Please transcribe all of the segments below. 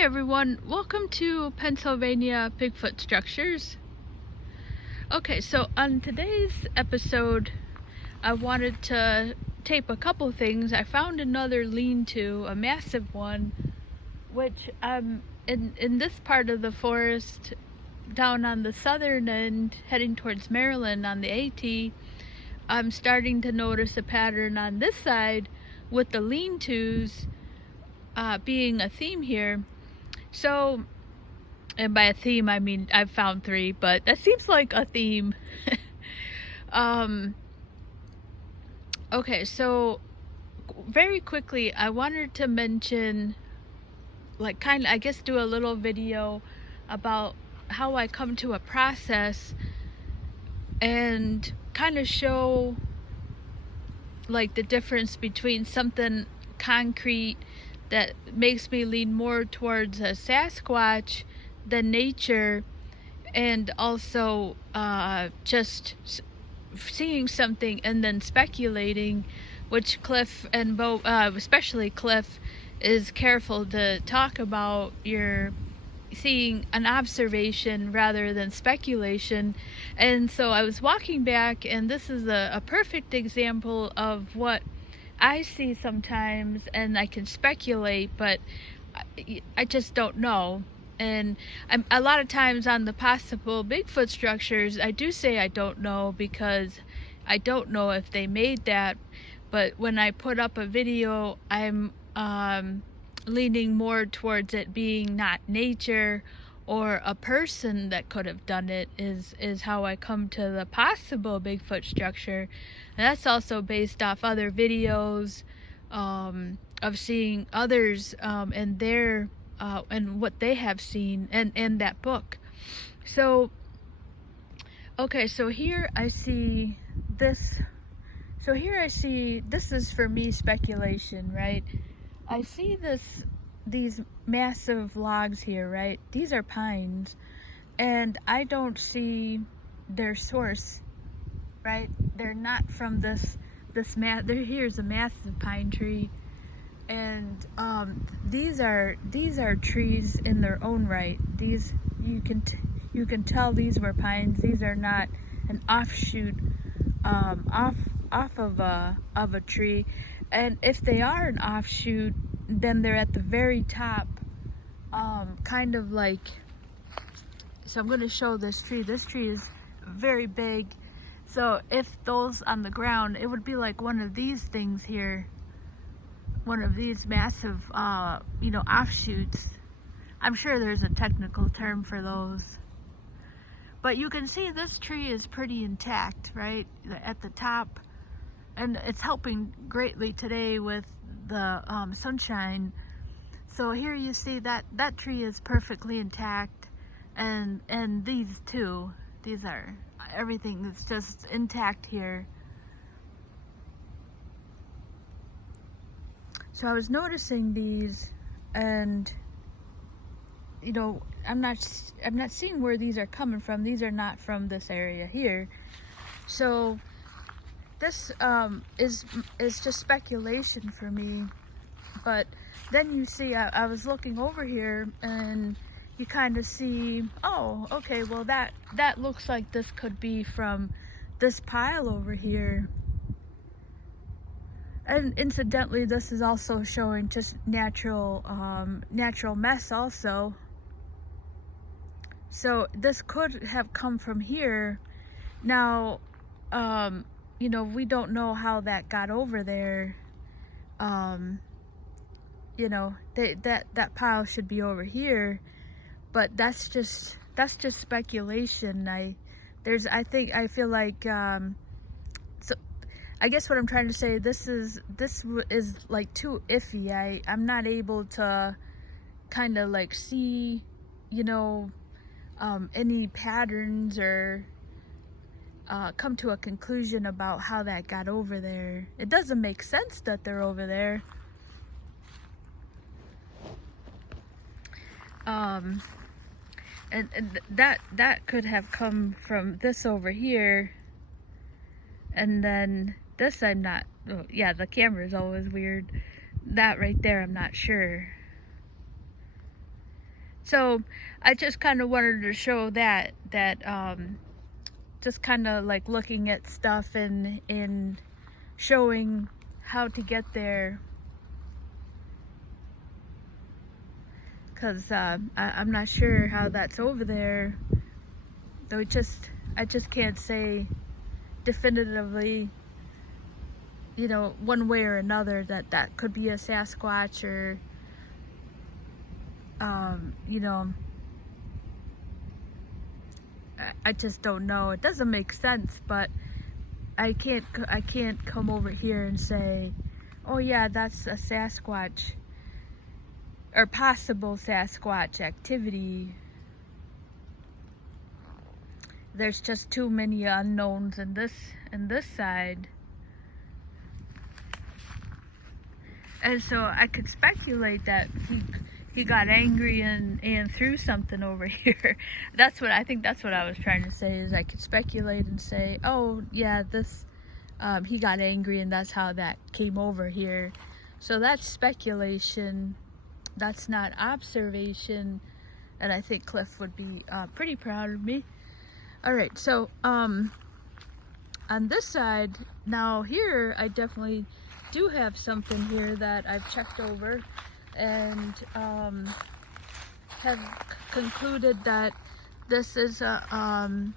Hi everyone, welcome to Pennsylvania Bigfoot Structures. Okay, so on today's episode, I wanted to tape a couple things. I found another lean-to, a massive one, which in this part of the forest, down on the southern end, heading towards Maryland on the AT, I'm starting to notice a pattern on this side with the lean-tos being a theme here. So, and by a theme I mean I've found three, but that seems like a theme. Okay, so very quickly I wanted to mention, like, I guess do a little video about how I come to a process and kind of show like the difference between something concrete that makes me lean more towards a Sasquatch than nature, and also just seeing something and then speculating, which Cliff and Bo, especially Cliff, is careful to talk about your seeing an observation rather than speculation. And so I was walking back, and this is a perfect example of what I see sometimes, and I can speculate, but I just don't know. And a lot of times on the possible Bigfoot structures, I do say I don't know because I don't know if they made that. But when I put up a video, I'm leaning more towards it being not nature or a person that could have done it is how I come to the possible Bigfoot structure. And that's also based off other videos of seeing others and their and what they have seen and that book. So okay, so here I see this. So here I see, this is for me speculation, right? I see these massive logs here, right? These are pines, and I don't see their source, right? They're not from here's a massive pine tree, and these are trees in their own right. These you can tell these were pines. These are not an offshoot off of a tree. And if they are an offshoot, then they're at the very top, kind of like, so I'm going to show this tree. This tree is very big. So if those on the ground, it would be like one of these things here, one of these massive, offshoots. I'm sure there's a technical term for those. But you can see this tree is pretty intact, right, at the top. And it's helping greatly today with the sunshine. So here you see that tree is perfectly intact, and these too. These are, everything is just intact here. So I was noticing these, and I'm not seeing where these are coming from. These are not from this area here. So this is just speculation for me. But then you see, I was looking over here, and you kind of see, oh, okay, well that looks like this could be from this pile over here. And incidentally, this is also showing just natural mess also. So this could have come from here. Now, we don't know how that got over there. That pile should be over here, but that's just speculation. I feel like, so I guess what I'm trying to say, this is like too iffy. I'm not able to kind of like see, any patterns or come to a conclusion about how that got over there. It doesn't make sense that they're over there. And that could have come from this over here, and then this I'm not, oh, yeah, the camera is always weird. That right there I'm not sure. So I just kind of wanted to show that just kind of like looking at stuff and showing how to get there, because I'm not sure how that's over there, though I just can't say definitively, you know, one way or another that that could be a Sasquatch, or you know, I just don't know. It doesn't make sense, but I can't come over here and say, oh yeah, that's a Sasquatch or possible Sasquatch activity. There's just too many unknowns in this side. And so I could speculate that he got angry and threw something over here. That's what I think. That's what I was trying to say, is I could speculate and say, oh yeah, this he got angry and that's how that came over here. So that's speculation. That's not observation. And I think Cliff would be pretty proud of me. All right, so on this side now, here I definitely do have something here that I've checked over and have concluded that this is that I'm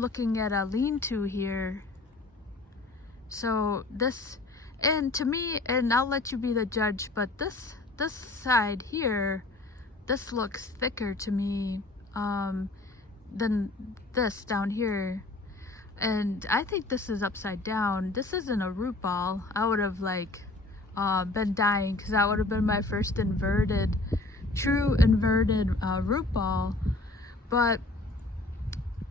looking at a lean-to here. So this, and to me, and I'll let you be the judge, but this side here, this looks thicker to me than this down here. And I think this is upside down. This isn't a root ball. I would have like been dying, because that would have been my first true inverted root ball. But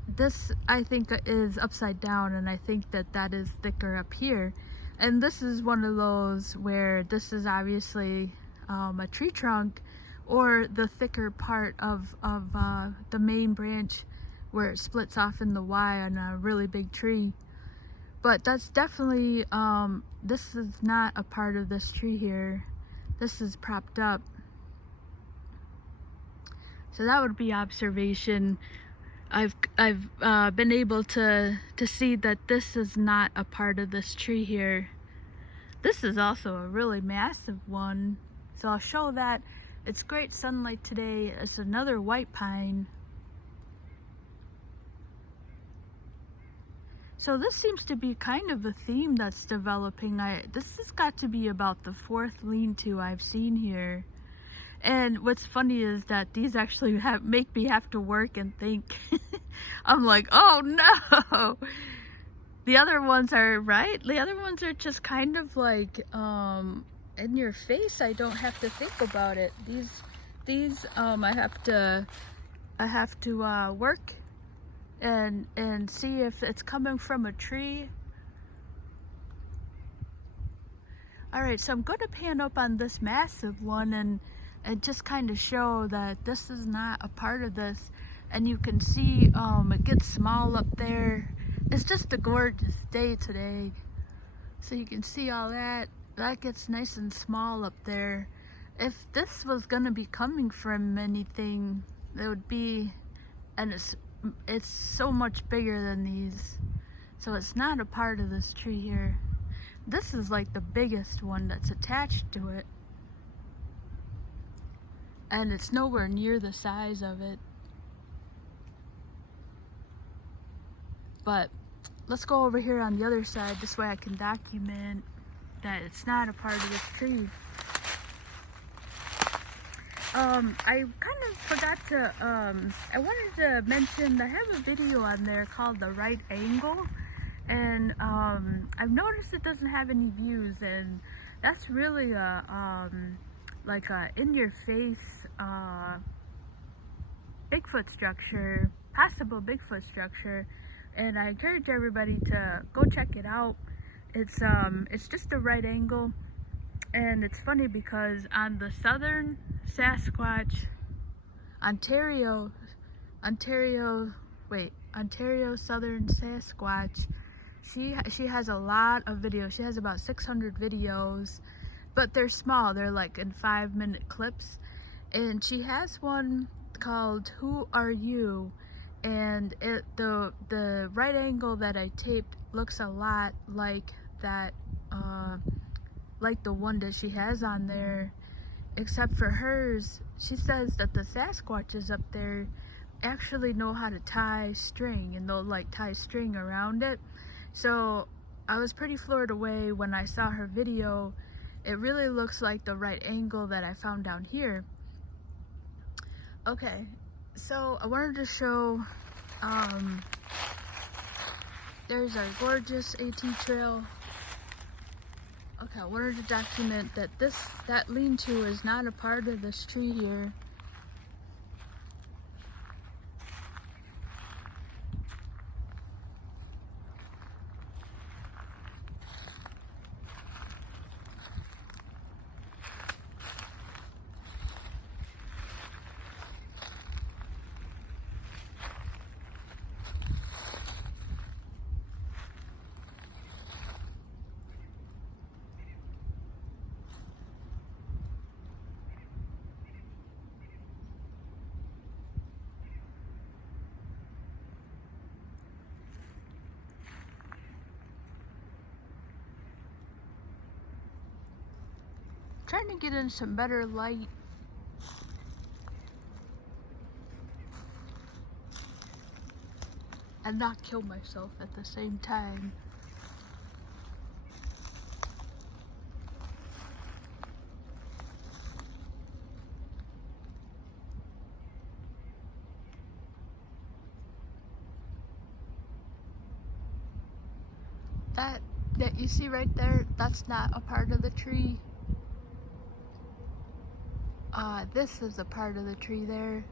this, I think, is upside down, and I think that that is thicker up here. And this is one of those where this is obviously a tree trunk, or the thicker part of the main branch where it splits off in the Y on a really big tree. But that's definitely, this is not a part of this tree here. This is propped up. So that would be observation. I've been able to see that this is not a part of this tree here. This is also a really massive one. So I'll show that. It's great sunlight today. It's another white pine. So this seems to be kind of a theme that's developing. This has got to be about the fourth lean-to I've seen here. And what's funny is that these actually make me have to work and think. I'm like, oh no! The other ones are, right? The other ones are just kind of like in your face. I don't have to think about it. These I have to work and see if it's coming from a tree. All right, so I'm going to pan up on this massive one and just kind of show that this is not a part of this. And you can see it gets small up there. It's just a gorgeous day today. So you can see all that. That gets nice and small up there. If this was going to be coming from anything, it would be, and it's so much bigger than these. So it's not a part of this tree here. This is like the biggest one that's attached to it. And it's nowhere near the size of it. But let's go over here on the other side. This way I can document that it's not a part of this tree. I kind of forgot to, I wanted to mention, I have a video on there called The Right Angle. And I've noticed it doesn't have any views, and that's really a like a in-your-face Bigfoot structure, possible Bigfoot structure, and I encourage everybody to go check it out. It's just a right angle, and it's funny because on the southern Sasquatch, Ontario Southern Sasquatch, she has a lot of videos. She has about 600 videos, but they're small. They're like in 5-minute clips. and she has one called Who Are You, and the right angle that I taped looks a lot like that, like the one that she has on there, except for hers, she says that the Sasquatches up there actually know how to tie string, and they'll like tie string around it. So I was pretty floored away when I saw her video. It really looks like the right angle that I found down here. Okay, so I wanted to show, there's our gorgeous AT trail. Okay, I wanted to document that that lean-to is not a part of this tree here. Trying to get in some better light. And not kill myself at the same time. That you see right there, that's not a part of the tree. This is a part of the tree there.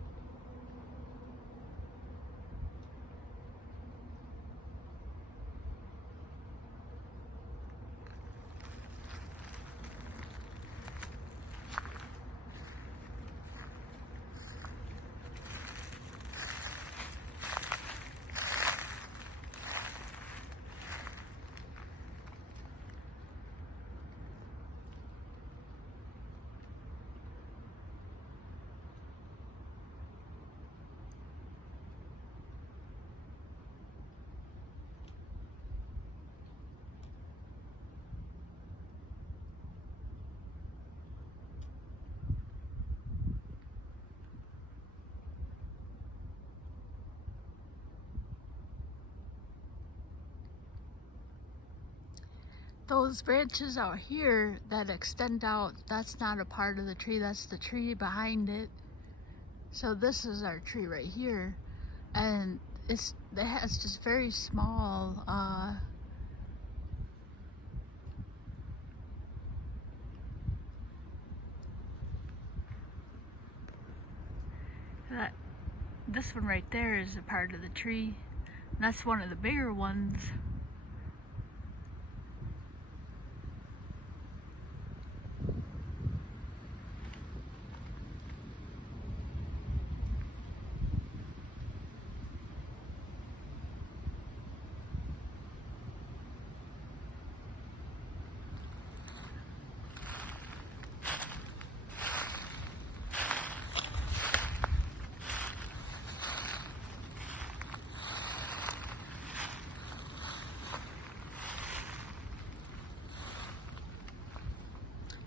Those branches out here that extend out, that's not a part of the tree, that's the tree behind it. So this is our tree right here, and it has just very small this one right there is a part of the tree. That's one of the bigger ones.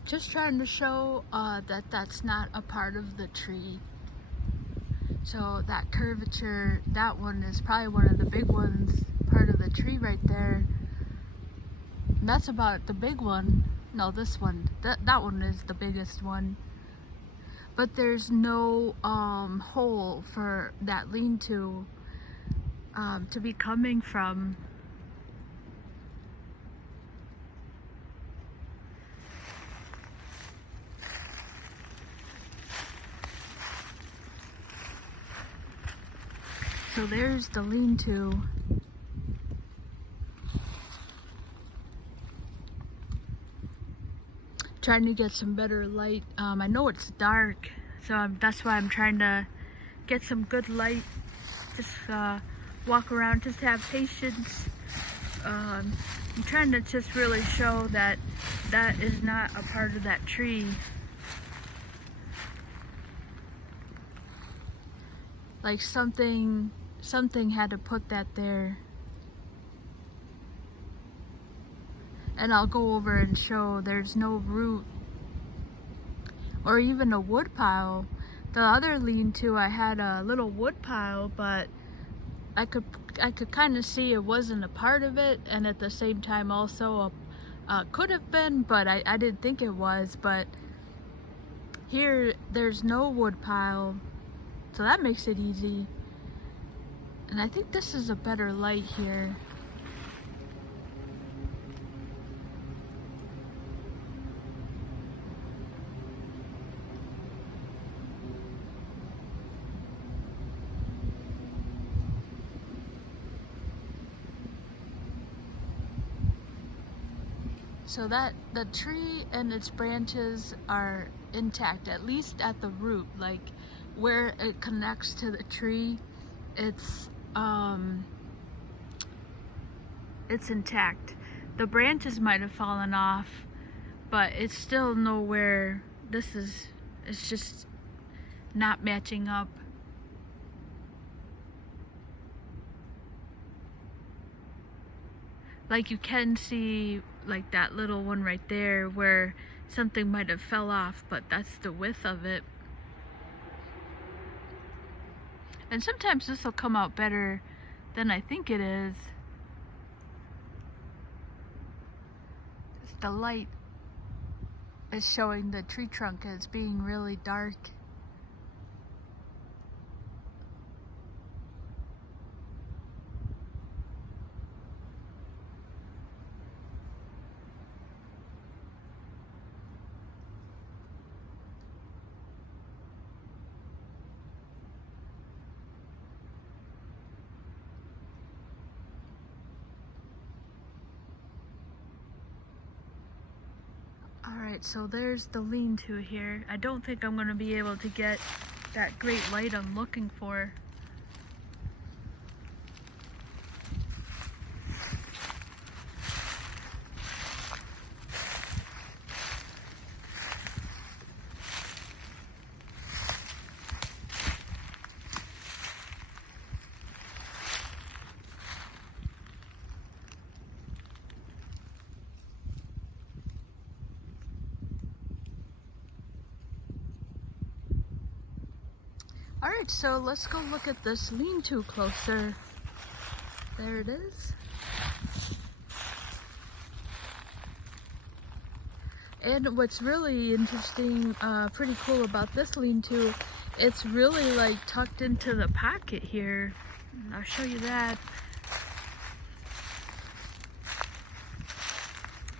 Just trying to show that that's not a part of the tree. So that curvature, that one is probably one of the big ones, part of the tree right there. And that's about the big one. No, this one, that one is the biggest one. But there's no hole for that lean-to to be coming from. So there's the lean-to. Trying to get some better light. I know it's dark, so that's why I'm trying to get some good light. Just walk around, just have patience. I'm trying to just really show that that is not a part of that tree. like something had to put that there. And I'll go over and show there's no root or even a wood pile. The other lean-to, I had a little wood pile, but I could kind of see it wasn't a part of it, and at the same time also could have been, but I didn't think it was. But here there's no wood pile, so that makes it easy. And I think this is a better light here. So that the tree and its branches are intact, at least at the root, like where it connects to the tree, it's intact. The branches might have fallen off, but it's still nowhere. It's just not matching up. Like you can see like that little one right there where something might have fell off, but that's the width of it. And sometimes this will come out better than I think it is. The light is showing the tree trunk as being really dark. Alright, so there's the lean-to here. I don't think I'm going to be able to get that great light I'm looking for. Alright, so let's go look at this lean-to closer. There it is. And what's really interesting, pretty cool about this lean-to, it's really like tucked into the pocket here. I'll show you that.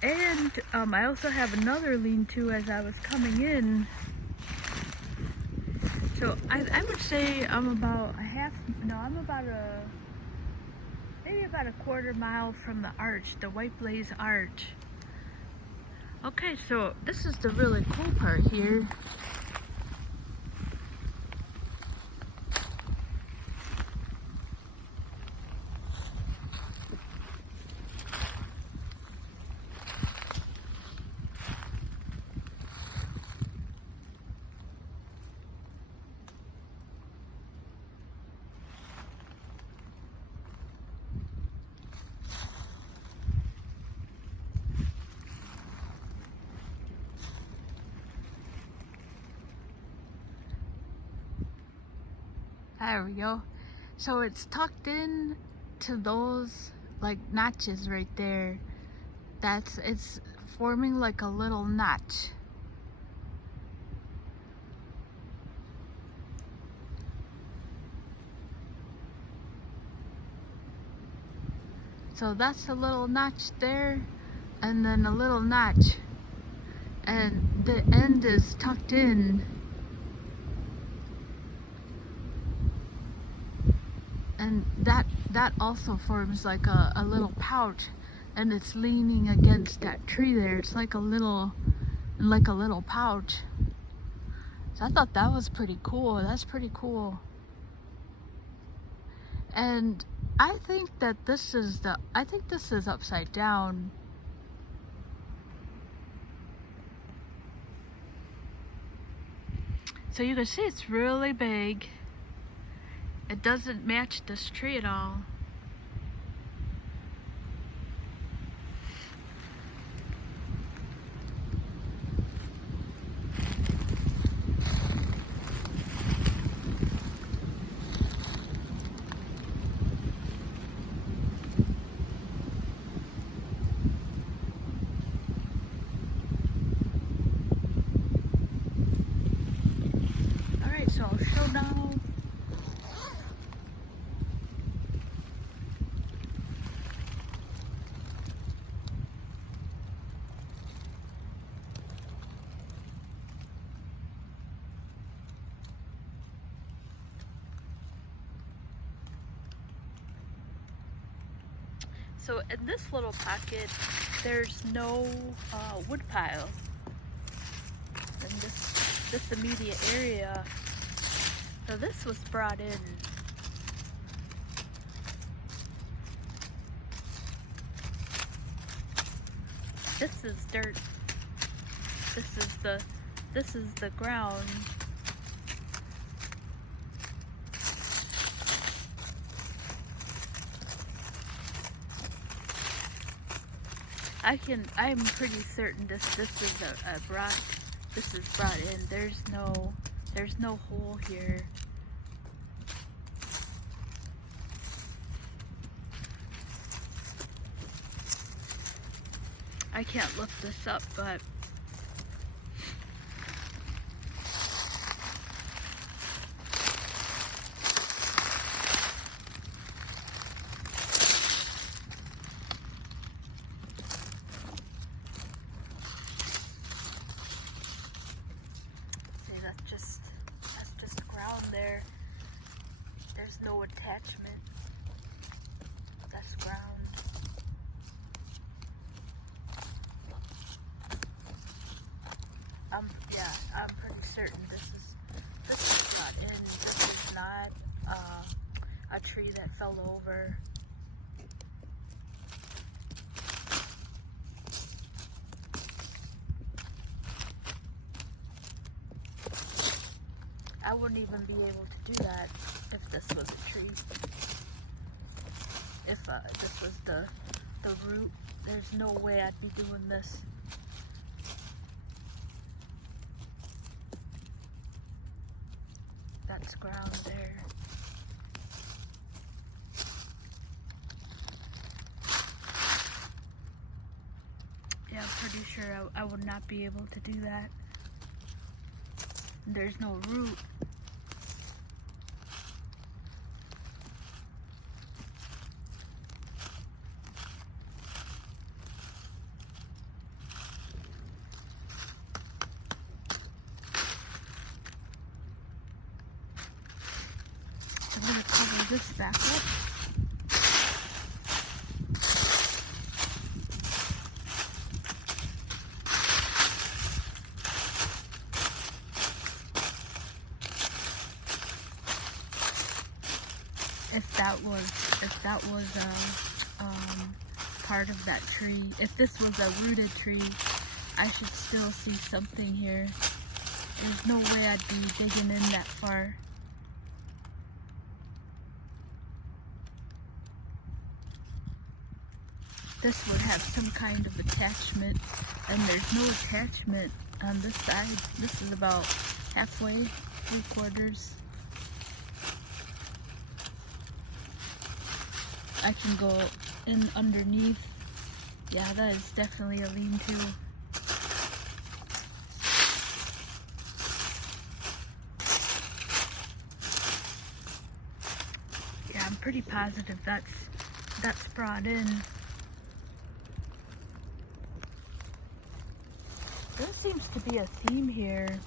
And I also have another lean-to as I was coming in. So I would say I'm about maybe about a quarter mile from the arch, the White Blaze Arch. Okay, so this is the really cool part here. There we go. So it's tucked in to those like notches right there. It's forming like a little notch. So that's a little notch there, and then a little notch, and the end is tucked in. And that also forms like a little pouch, and it's leaning against that tree there. It's like a little pouch. So I thought that was pretty cool. That's pretty cool. And I think that this is upside down. So you can see it's really big. It doesn't match this tree at all. Alright, so I'll show now. So in this little pocket, there's no wood pile. In this immediate area. So this was brought in. This is dirt. This is the ground. I'm pretty certain this is this is brought in. There's no hole here. I can't lift this up, but that's just ground there. There's no attachment. That's ground. I'm pretty certain this is brought in. This is not a tree that fell over. I wouldn't even be able to do that if this was a tree. If this was the root, there's no way I'd be doing this. That's ground there. Yeah, I'm pretty sure I would not be able to do that. There's no root. I'm going to cover this back up. If that was part of that tree, if this was a rooted tree, I should still see something here. There's no way I'd be digging in that far. This would have some kind of attachment, and there's no attachment on this side. This is about halfway, 3/4. I can go in underneath. Yeah, that is definitely a lean-to. Yeah, I'm pretty positive that's brought in. There seems to be a theme here.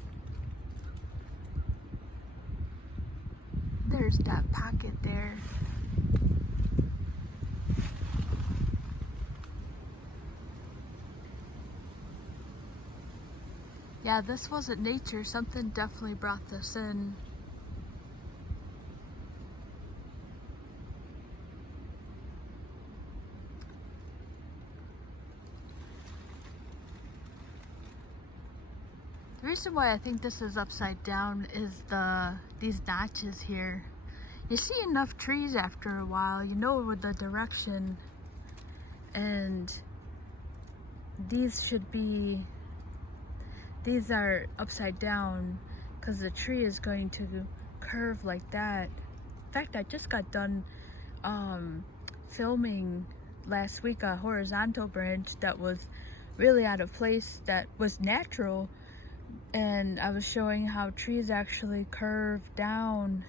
There's that pocket there. Yeah, this wasn't nature. Something definitely brought this in. The reason why I think this is upside down is these notches here. you see enough trees after a while, you know with the direction, and these are upside down because the tree is going to curve like that. In fact, I just got done filming last week a horizontal branch that was really out of place, that was natural, and I was showing how trees actually curve down.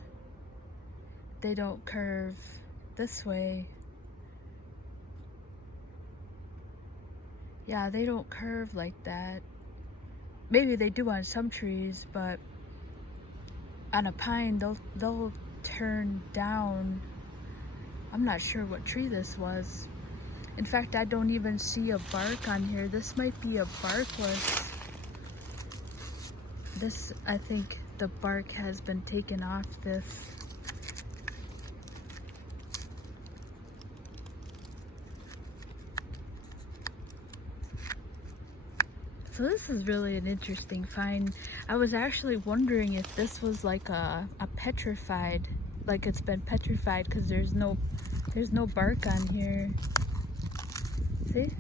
They don't curve this way. Yeah, they don't curve like that. Maybe they do on some trees, but on a pine they'll turn down. I'm not sure what tree this was. In fact, I don't even see a bark on here. This might be a barkless. This, I think the bark has been taken off this. So this is really an interesting find. I was actually wondering if this was like a petrified, like it's been petrified, because there's no bark on here. See?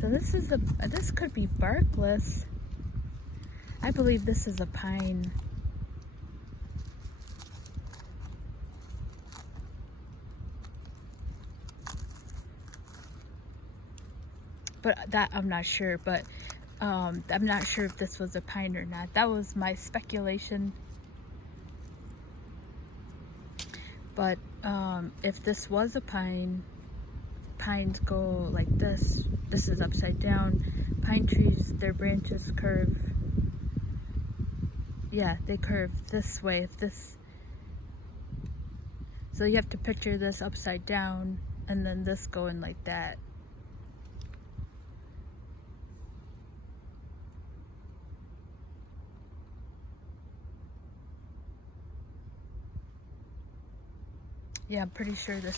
So this could be barkless. I believe this is a pine. But that I'm not sure, but I'm not sure if this was a pine or not. That was my speculation. But if this was a pine, pines go like this. This is upside down. Pine trees, their branches curve. Yeah, they curve this way. If this, so you have to picture this upside down, and then this going like that. Yeah, I'm pretty sure this,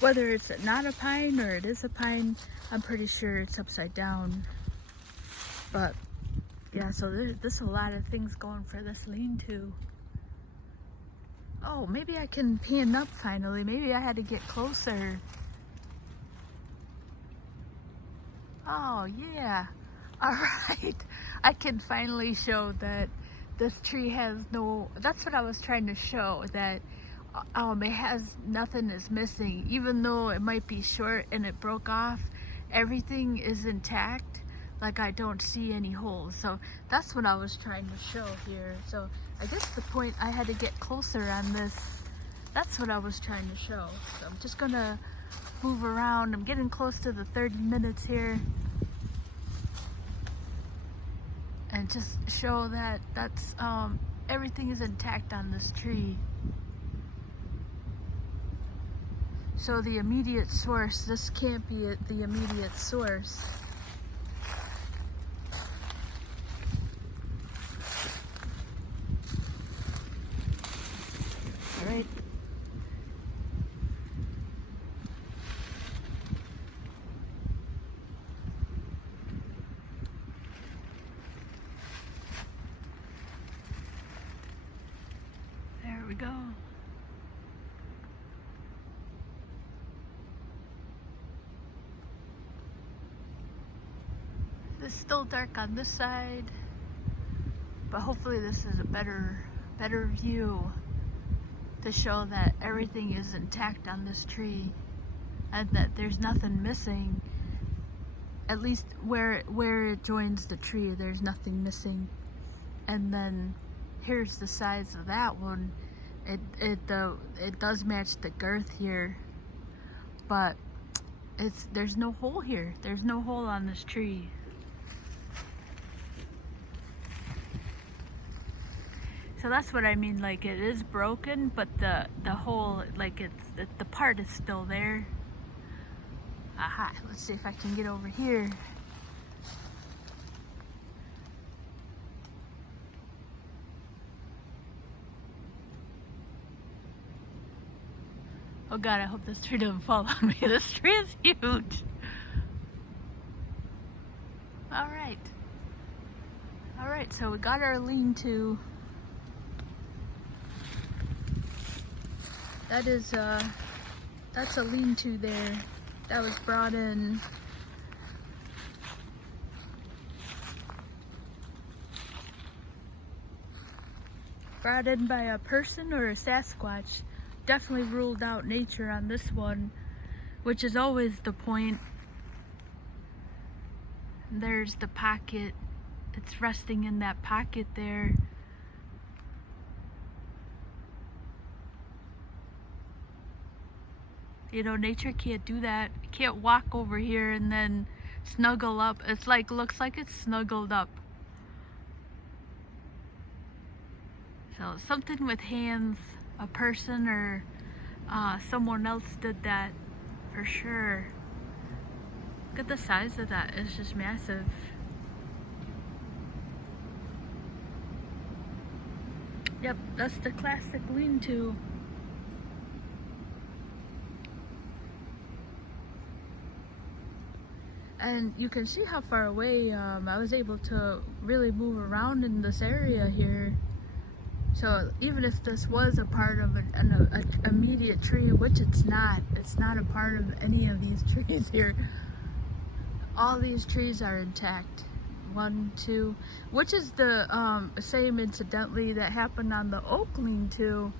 whether it's not a pine or it is a pine, I'm pretty sure it's upside down. But yeah, so there's a lot of things going for this lean-to. Oh, maybe I can pan up finally. Maybe I had to get closer. Oh yeah, all right. I can finally show that this tree has no, that's what I was trying to show, that it has, nothing is missing. Even though it might be short and it broke off, everything is intact. Like, I don't see any holes. So that's what I was trying to show here. So I guess the point, I had to get closer on this. That's what I was trying to show. So I'm just gonna move around. I'm getting close to the 30 minutes here. And just show that that's everything is intact on this tree. So the immediate source, this can't be the immediate source. All right. There we go. It's still dark on this side, but hopefully this is a better view to show that everything is intact on this tree and that there's nothing missing. At least where it joins the tree, there's nothing missing. And then here's the size of that one. It does match the girth here, but there's no hole here. There's no hole on this tree. So that's what I mean, like it is broken, but the hole, like the part is still there. Aha, let's see if I can get over here. Oh God, I hope this tree doesn't fall on me. This tree is huge. All right, so we got our lean-to. That is that's a lean-to there that was brought in. Brought in by a person or a Sasquatch. Definitely ruled out nature on this one, which is always the point. There's the pocket. It's resting in that pocket there. You know, nature can't do that. It can't walk over here and then snuggle up. It's like, looks like it's snuggled up. So something with hands, a person or someone else did that for sure. Look at the size of that, it's just massive. Yep, that's the classic lean-to. And you can see how far away I was able to really move around in this area here. So even if this was a part of an immediate tree, which it's not a part of any of these trees here. All these trees are intact. 1, 2, which is the same incidentally that happened on the oak lean-to.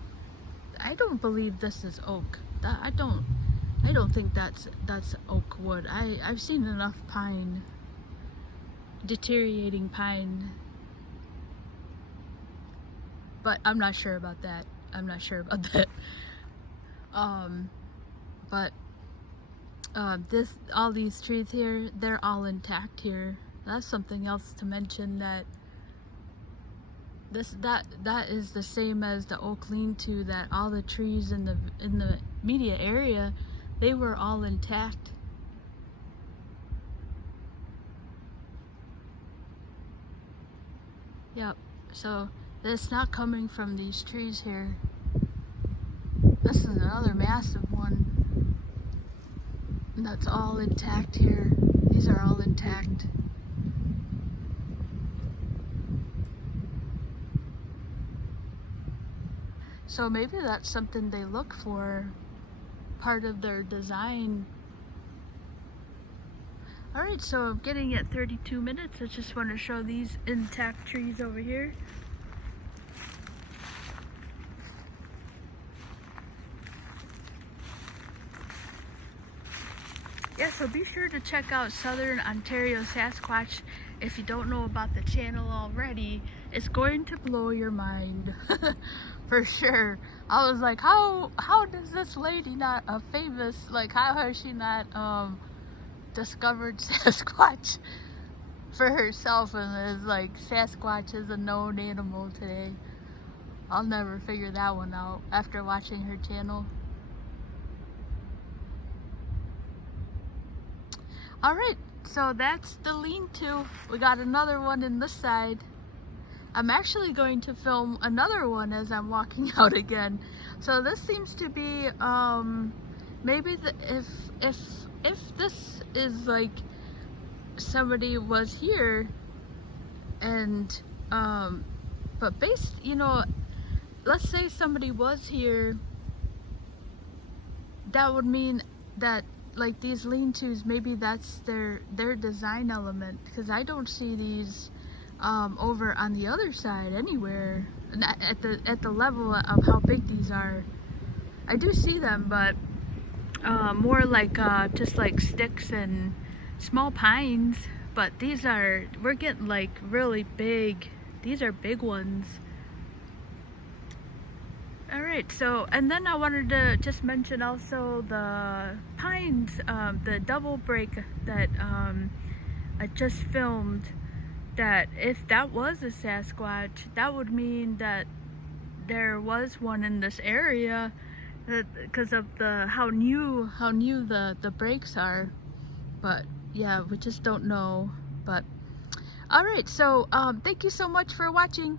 I don't believe this is oak. I don't think that's oak wood. I've seen enough pine, deteriorating pine. But I'm not sure about that. But all these trees here, they're all intact here. That's something else to mention, that that is the same as the oak lean-to, that all the trees in the immediate area, they were all intact. Yep. So it's not coming from these trees here. This is another massive one. And that's all intact here. These are all intact. So maybe that's something they look for, part of their design. Alright, so I'm getting at 32 minutes. I just want to show these intact trees over here. Yeah, so be sure to check out Southern Ontario Sasquatch if you don't know about the channel already. It's going to blow your mind. For sure. I was like, how does this lady not famous, like how has she not discovered Sasquatch for herself, and it's like Sasquatch is a known animal today. I'll never figure that one out after watching her channel. Alright, so that's the lean-to. We got another one in this side. I'm actually going to film another one as I'm walking out again. So this seems to be maybe if this is like somebody was here and but based, you know, let's say somebody was here, that would mean that like these lean-tos, maybe that's their design element, because I don't see these over on the other side anywhere at the level of how big these are. I do see them, but more like just like sticks and small pines. But these are, we're getting like really big. These are big ones. Alright, so, and then I wanted to just mention also the pines, the double break that I just filmed, that if that was a Sasquatch, that would mean that there was one in this area, because of the how new the breaks are. But yeah, we just don't know. But alright, so thank you so much for watching.